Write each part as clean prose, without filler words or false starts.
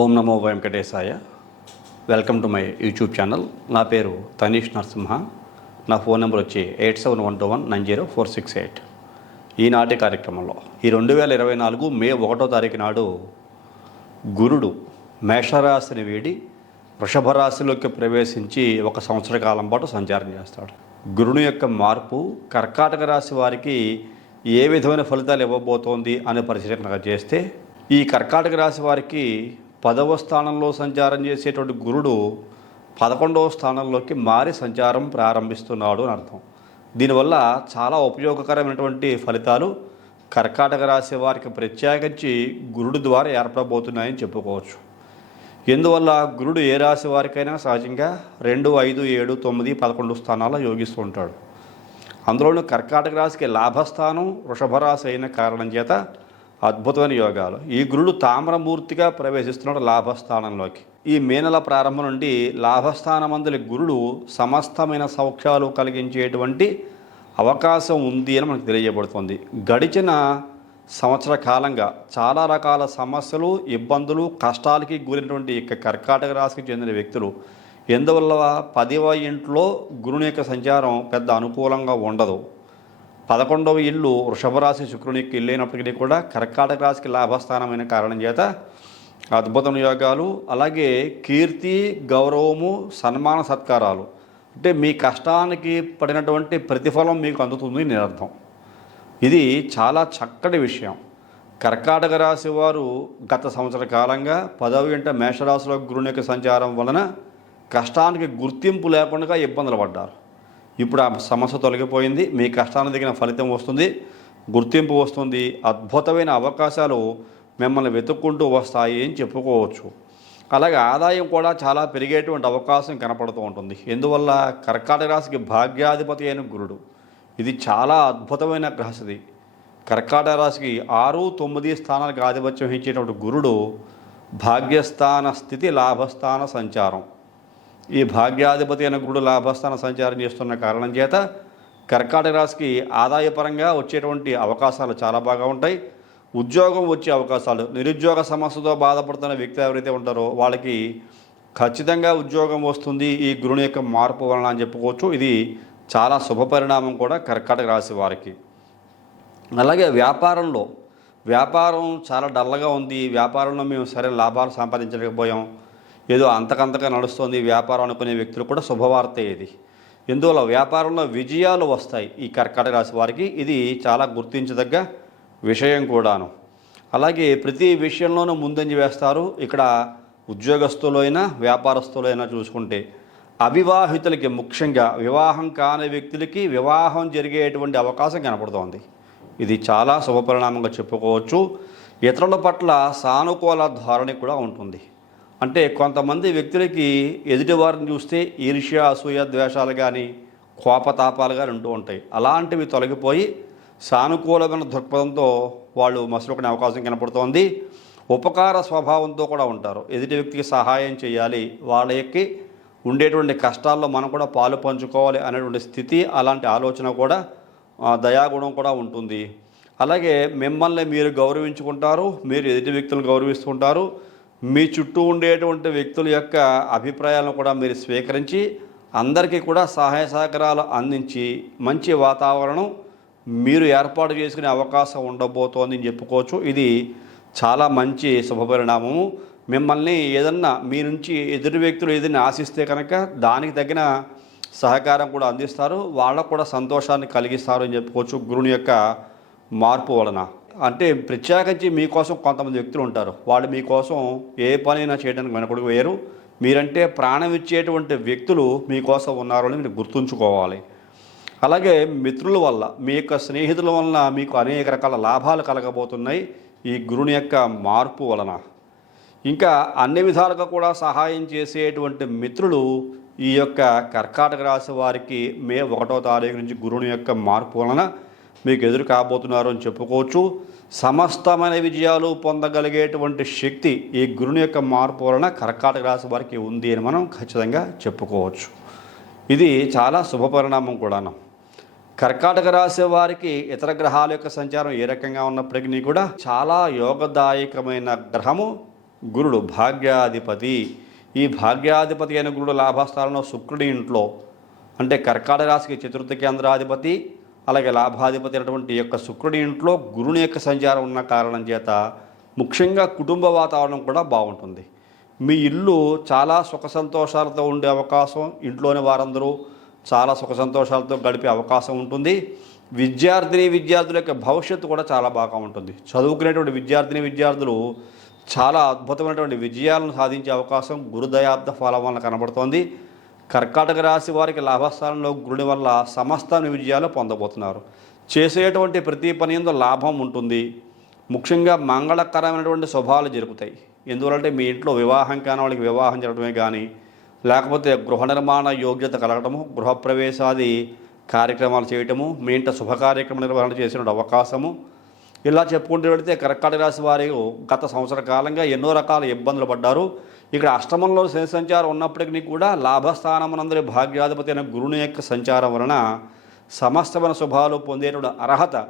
Om Namo Venkatesaya. Welcome to my YouTube channel. నా పేరు తనీష్ నరసింహ. నా ఫోన్ నెంబర్ వచ్చి 8712190468. ఈనాటి కార్యక్రమంలో ఈ 2024 మే 1వ తారీఖు నాడు గురుడు మేషరాశిని వీడి వృషభ రాశిలోకి ప్రవేశించి 1 సంవత్సర కాలం పాటు సంచారం చేస్తాడు. గురుని యొక్క మార్పు కర్కాటక రాశి వారికి ఏ విధమైన ఫలితాలు ఇవ్వబోతోంది అనే పరిశీలన చేస్తే, ఈ కర్కాటక రాశి వారికి 10వ స్థానంలో సంచారం చేసేటువంటి గురుడు 11వ స్థానంలోకి మారి సంచారం ప్రారంభిస్తున్నాడు అని అర్థం. దీనివల్ల చాలా ఉపయోగకరమైనటువంటి ఫలితాలు కర్కాటక రాశి వారికి ప్రత్యేకించి గురుడు ద్వారా ఏర్పడబోతున్నాయని చెప్పుకోవచ్చు. ఎందువల్ల గురుడు ఏ రాశి వారికైనా సహజంగా 2, 5, 7, 9, 11 స్థానాల్లో యోగిస్తూ ఉంటాడు. అందులోనూ కర్కాటక రాశికి లాభస్థానం వృషభ రాశి అయిన కారణం చేత అద్భుతమైన యోగాలు. ఈ గురుడు తామ్రమూర్తిగా ప్రవేశిస్తున్నాడు లాభస్థానంలోకి. ఈ మే నెల ప్రారంభం నుండి లాభస్థానమందులి గురుడు సమస్తమైన సౌఖ్యాలు కలిగించేటువంటి అవకాశం ఉంది అని మనకు తెలియజేయబడుతుంది. గడిచిన సంవత్సర కాలంగా చాలా రకాల సమస్యలు, ఇబ్బందులు, కష్టాలకి గురైనటువంటి కర్కాటక రాశికి చెందిన వ్యక్తులు ఎందువల్ల 10వ ఇంట్లో గురుని యొక్క సంచారం పెద్ద అనుకూలంగా ఉండదు. 11వ ఇల్లు వృషభ రాశి శుక్రునికి వెళ్ళినప్పటికీ కూడా కర్కాటక రాశికి లాభస్థానమైన కారణం చేత అద్భుతమైన యోగాలు, అలాగే కీర్తి, గౌరవము, సన్మాన సత్కారాలు, అంటే మీ కష్టానికి పడినటువంటి ప్రతిఫలం మీకు అందుతుంది అని అర్థం. ఇది చాలా చక్కటి విషయం. కర్కాటక రాశి వారు గత సంవత్సర కాలంగా 10వ ఇంట మేషరాశిలో గురుని యొక్క సంచారం వలన కష్టానికి గుర్తింపు లేకుండా ఇబ్బందులు పడ్డారు. ఇప్పుడు ఆ సమస్య తొలగిపోయింది. మీ కష్టానికి తగిన ఫలితం వస్తుంది, గుర్తింపు వస్తుంది, అద్భుతమైన అవకాశాలు మిమ్మల్ని వెతుక్కుంటూ వస్తాయి అని చెప్పుకోవచ్చు. అలాగే ఆదాయం కూడా చాలా పెరిగేటువంటి అవకాశం కనపడుతూ ఉంటుంది. ఎందువల్ల కర్కాటక రాశికి భాగ్యాధిపతి అయిన గురుడు, ఇది చాలా అద్భుతమైన గ్రహస్థితి. కర్కాటక రాశికి 6, 9 స్థానాలకు ఆధిపత్యం వహించేటువంటి గురుడు భాగ్యస్థాన స్థితి, లాభస్థాన సంచారం. ఈ భాగ్యాధిపతి అయిన గురుడు లాభస్థాన సంచారం చేస్తున్న కారణం చేత కర్కాటక రాశికి ఆదాయపరంగా వచ్చేటువంటి అవకాశాలు చాలా బాగా ఉంటాయి. ఉద్యోగం వచ్చే అవకాశాలు, నిరుద్యోగ సమస్యతో బాధపడుతున్న వ్యక్తి ఎవరైతే ఉంటారో వాళ్ళకి ఖచ్చితంగా ఉద్యోగం వస్తుంది ఈ గురుని యొక్క మార్పు వలన అని చెప్పుకోవచ్చు. ఇది చాలా శుభపరిణామం కూడా కర్కాటక రాశి వారికి. అలాగే వ్యాపారం చాలా డల్గా ఉంది, వ్యాపారంలో మేము సరైన లాభాలు సంపాదించలేకపోయాం, ఏదో అంతకంతగా నడుస్తుంది వ్యాపారం అనుకునే వ్యక్తులు కూడా శుభవార్త ఇది. ఎందువల్ల వ్యాపారంలో విజయాలు వస్తాయి ఈ కర్కాటక రాశి వారికి. ఇది చాలా గుర్తించదగ్గ విషయం కూడాను. అలాగే ప్రతి విషయంలోనూ ముందంజ వేస్తారు. ఇక్కడ ఉద్యోగస్తులైనా వ్యాపారస్తులైనా చూసుకుంటే అవివాహితులకి, ముఖ్యంగా వివాహం కాని వ్యక్తులకి వివాహం జరిగేటువంటి అవకాశం కనపడుతోంది. ఇది చాలా శుభపరిణామంగా చెప్పుకోవచ్చు. ఇతరుల పట్ల సానుకూల ధోరణి కూడా ఉంటుంది. అంటే కొంతమంది వ్యక్తులకి ఎదుటివారిని చూస్తే ఈర్ష్య, అసూయ, ద్వేషాలు కానీ కోపతాపాలు కానీ ఉంటూ ఉంటాయి. అలాంటివి తొలగిపోయి సానుకూలమైన దృక్పథంతో వాళ్ళు మసలుకునే అవకాశం కనపడుతోంది. ఉపకార స్వభావంతో కూడా ఉంటారు. ఎదుటి వ్యక్తికి సహాయం చేయాలి, వాళ్ళకి ఉండేటువంటి కష్టాల్లో మనం కూడా పాలు పంచుకోవాలి అనేటువంటి స్థితి, అలాంటి ఆలోచన కూడా, దయాగుణం కూడా ఉంటుంది. అలాగే మిమ్మల్ని మీరు గౌరవించుకుంటారు, మీరు ఎదుటి వ్యక్తులను గౌరవిస్తుంటారు. మీ చుట్టూ ఉండేటువంటి వ్యక్తుల యొక్క అభిప్రాయాలను కూడా మీరు స్వీకరించి అందరికీ కూడా సహాయ సహకారాలు అందించి మంచి వాతావరణం మీరు ఏర్పాటు చేసుకునే అవకాశం ఉండబోతోంది అని చెప్పుకోవచ్చు. ఇది చాలా మంచి శుభపరిణామము. మిమ్మల్ని ఏదన్నా మీ నుంచి ఎదురు వ్యక్తులు ఏదైనా ఆశిస్తే కనుక దానికి తగిన సహకారం కూడా అందిస్తారు, వాళ్ళకు కూడా సంతోషాన్ని కలిగిస్తారు అని చెప్పుకోవచ్చు గురుని యొక్క మార్పు వలన. అంటే ప్రత్యేకించి మీకోసం కొంతమంది వ్యక్తులు ఉంటారు, వాళ్ళు మీకోసం ఏ పనైనా చేయడానికి వెనకడుగు వేయరు. మీరంటే ప్రాణం ఇచ్చేటువంటి వ్యక్తులు మీకోసం ఉన్నారు అని మీరు గుర్తుంచుకోవాలి. అలాగే మిత్రుల వల్ల, మీ యొక్క స్నేహితుల వలన మీకు అనేక రకాల లాభాలు కలగబోతున్నాయి ఈ గురుని యొక్క మార్పు వలన. ఇంకా అన్ని విధాలుగా కూడా సహాయం చేసేటువంటి మిత్రులు ఈ యొక్క కర్కాటక రాశి వారికి మే 1వ తారీఖు నుంచి గురుని యొక్క మార్పు వలన మీకు ఎదురు కాబోతున్నారు అని చెప్పుకోవచ్చు. సమస్తమైన విజయాలు పొందగలిగేటువంటి శక్తి ఈ గురుని యొక్క మార్పు వలన కర్కాటక రాశి వారికి ఉంది అని మనం ఖచ్చితంగా చెప్పుకోవచ్చు. ఇది చాలా శుభపరిణామం కూడాను. కర్కాటక రాశి వారికి ఇతర గ్రహాల యొక్క సంచారం ఏ రకంగా ఉన్నప్పటికీ కూడా చాలా యోగదాయకమైన గ్రహము గురుడు భాగ్యాధిపతి. ఈ భాగ్యాధిపతి అయిన గురుడు లాభస్థానంలో శుక్రుడి ఇంట్లో అంటే కర్కాటక రాశికి చతుర్థ కేంద్రాధిపతి, అలాగే లాభాధిపతి అయినటువంటి యొక్క శుక్రుడి ఇంట్లో గురుని యొక్క సంచారం ఉన్న కారణం చేత ముఖ్యంగా కుటుంబ వాతావరణం కూడా బాగుంటుంది. మీ ఇల్లు చాలా సుఖ సంతోషాలతో ఉండే అవకాశం, ఇంట్లోని వారందరూ చాలా సుఖ సంతోషాలతో గడిపే అవకాశం ఉంటుంది. విద్యార్థుల యొక్క భవిష్యత్తు కూడా చాలా బాగా ఉంటుంది. చదువుకునేటువంటి విద్యార్థులు చాలా అద్భుతమైనటువంటి విజయాలను సాధించే అవకాశం గురుదయాబ్ద ఫలం వల్ల కనబడుతోంది. కర్కాటక రాశి వారికి లాభస్థానంలో గురుడి వల్ల సమస్త విజయాలు పొందబోతున్నారు. చేసేటువంటి ప్రతి పని యందు లాభం ఉంటుంది. ముఖ్యంగా మంగళకరమైనటువంటి శుభాలు జరుగుతాయి. ఎందువలంటే మీ ఇంట్లో వివాహం కాని వాళ్ళకి వివాహం జరగడమే కానీ, లేకపోతే గృహ నిర్మాణ యోగ్యత కలగడము, గృహప్రవేశాది కార్యక్రమాలు చేయటము, మీ ఇంట శుభ కార్యక్రమ నిర్వహణ చేసిన అవకాశము, ఇలా చెప్పుకుంటూ వెళితే కర్కాటక రాశి వారు గత సంవత్సర కాలంగా ఎన్నో రకాల ఇబ్బందులు పడ్డారు. ఇక్కడ అష్టమంలో శని సంచారం ఉన్నప్పటికీ కూడా లాభస్థానమునందరి భాగ్యాధిపతి అయిన గురుని యొక్క సంచారం వలన సమస్తమైన శుభాలు పొందేటువంటి అర్హత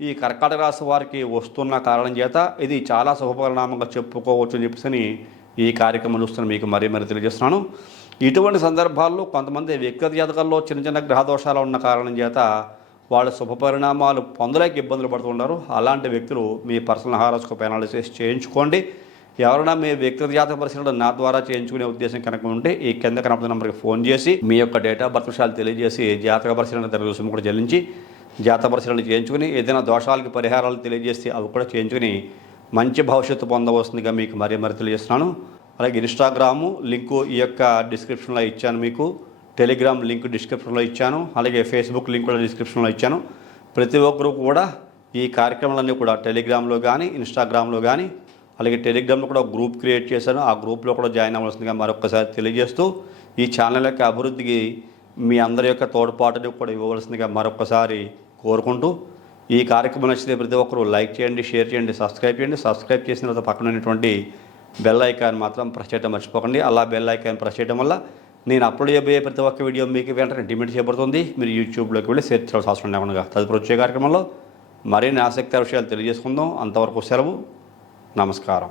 ఈ కర్కాటక రాశి వారికి వస్తున్న కారణం చేత ఇది చాలా శుభపరిణామంగా చెప్పుకోవచ్చు అని చెప్పేసి ఈ కార్యక్రమం చూస్తున్న మీకు మరీ తెలియజేస్తున్నాను. ఇటువంటి సందర్భాల్లో కొంతమంది వ్యక్తిగత జాతకాల్లో చిన్న గ్రహ దోషాలు ఉన్న కారణం చేత వాళ్ళ శుభపరిణామాలు పొందలేక ఇబ్బందులు పడుతున్నారు. అలాంటి వ్యక్తులు మీ పర్సనల్ హారోస్కోప్ అనాలిసిస్ చేయించుకోండి. ఎవరైనా మీ వ్యక్తిగత జాతక పరిశీలన నా ద్వారా చేయించుకునే ఉద్దేశం కనుక ఉంటే ఈ కింద కనపడుతున్న నెంబర్కి ఫోన్ చేసి మీ యొక్క డేట్ ఆఫ్ బర్త్ విషయాలు తెలియజేసి జాతక పరిశీలన రుసుము కూడా చెల్లించి జాతక పరిశీలన చేయించుకుని ఏదైనా దోషాలకి పరిహారాలు తెలియజేసి అవి కూడా చేయించుకుని మంచి భవిష్యత్తు పొందవలసిందిగా మీకు మరీ తెలియజేస్తున్నాను. అలాగే ఇన్స్టాగ్రాము లింకు ఈ యొక్క డిస్క్రిప్షన్లో ఇచ్చాను, మీకు టెలిగ్రామ్ లింక్ డిస్క్రిప్షన్లో ఇచ్చాను, అలాగే ఫేస్బుక్ లింక్ కూడా డిస్క్రిప్షన్లో ఇచ్చాను. ప్రతి ఒక్కరూ కూడా ఈ కార్యక్రమాలన్నీ కూడా టెలిగ్రామ్లో కానీ ఇన్స్టాగ్రామ్లో కానీ, అలాగే టెలిగ్రామ్లో కూడా గ్రూప్ క్రియేట్ చేశాను, ఆ గ్రూప్లో కూడా జాయిన్ అవ్వాల్సిందిగా మరొకసారి తెలియజేస్తూ ఈ ఛానల్ యొక్క అభివృద్ధికి మీ అందరి యొక్క తోడ్పాటుని కూడా ఇవ్వవలసిందిగా మరొకసారి కోరుకుంటూ ఈ కార్యక్రమం నచ్చితే ప్రతి ఒక్కరూ లైక్ చేయండి, షేర్ చేయండి, సబ్స్క్రైబ్ చేయండి. సబ్స్క్రైబ్ చేసిన తర్వాత పక్కన ఉన్నటువంటి బెల్ ఐకాన్ మాత్రం ప్రెస్ చేయడం మర్చిపోకండి. అలా బెల్ ఐకాన్ ప్రెస్ చేయడం వల్ల నేను అప్లోడ్ చేయబోయే ప్రతి ఒక్క వీడియో మీకు వెంటనే డిమిట్ చేయబడుతుంది. మీరు యూట్యూబ్లోకి వెళ్ళి సెర్చ్ చేయాల్సిన అవసరం లేకుండా తదుపరి వచ్చే కార్యక్రమంలో మరిన్ని ఆసక్తికర విషయాలు తెలియజేసుకుందాం. అంతవరకు సెలవు. నమస్కారం.